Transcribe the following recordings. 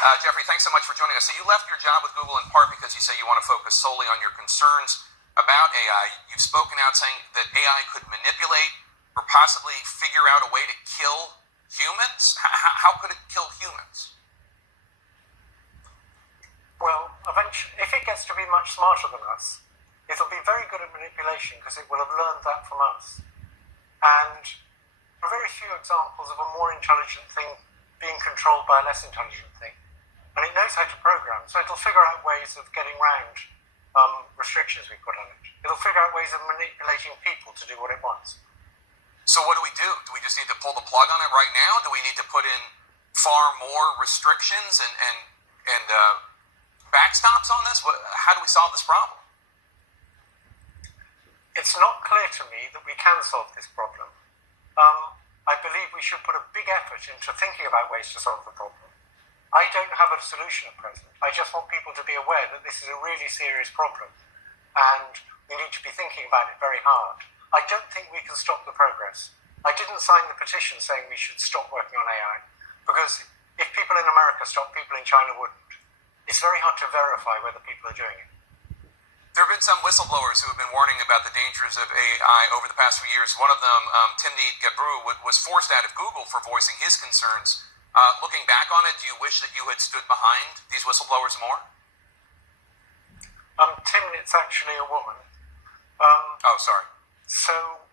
Geoffrey, thanks so much for joining us. So you left your job with Google in part because you say you want to focus solely on your concerns about AI. You've spoken out saying that AI could manipulate or possibly figure out a way to kill humans. How could it kill humans? Well, eventually, if it gets to be much smarter than us, it'll be very good at manipulation because it will have learned that from us. And there are very few examples of a more intelligent thing being controlled by a less intelligent thing. And it knows how to program, so it'll figure out ways of getting around restrictions we put on it. It'll figure out ways of manipulating people to do what it wants. So what do we do? Do we just need to pull the plug on it right now? Do we need to put in far more restrictions and backstops on this? How do we solve this problem? It's not clear to me that we can solve this problem. I believe we should put a big effort into thinking about ways to solve the problem. I don't have a solution at present. I just want people to be aware that this is a really serious problem and we need to be thinking about it very hard. I don't think we can stop the progress. I didn't sign the petition saying we should stop working on AI because if people in America stopped, people in China wouldn't. It's very hard to verify whether people are doing it. There have been some whistleblowers who have been warning about the dangers of AI over the past few years. One of them, Timnit Gebru, was forced out of Google for voicing his concerns. Looking back on it, do you wish that you had stood behind these whistleblowers more? Timnit's actually a woman. Oh, sorry. So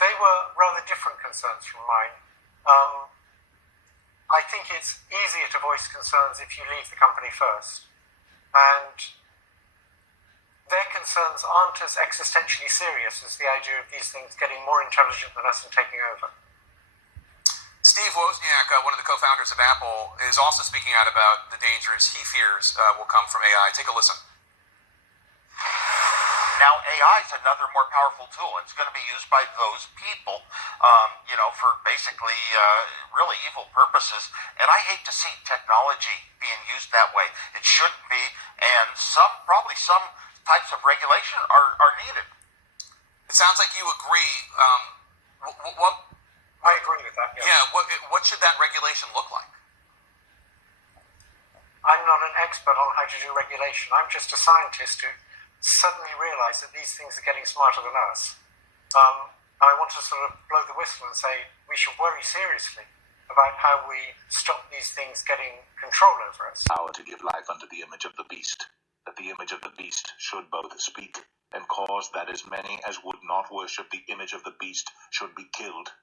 they were rather different concerns from mine. I think it's easier to voice concerns if you leave the company first. And their concerns aren't as existentially serious as the idea of these things getting more intelligent than us and taking over. Steve Wozniak, one of the co-founders of Apple, is also speaking out about the dangers he fears will come from AI. Take a listen. Now, AI is another more powerful tool. It's going to be used by those people, for basically really evil purposes. And I hate to see technology being used that way. It shouldn't be, and probably some types of regulation are needed. It sounds like you agree. I agree with that, yeah. What should that regulation look like? I'm not an expert on how to do regulation. I'm just a scientist who suddenly realised that these things are getting smarter than us. And I want to sort of blow the whistle and say we should worry seriously about how we stop these things getting control over us. Power to give life unto the image of the beast, that the image of the beast should both speak and cause that as many as would not worship the image of the beast should be killed.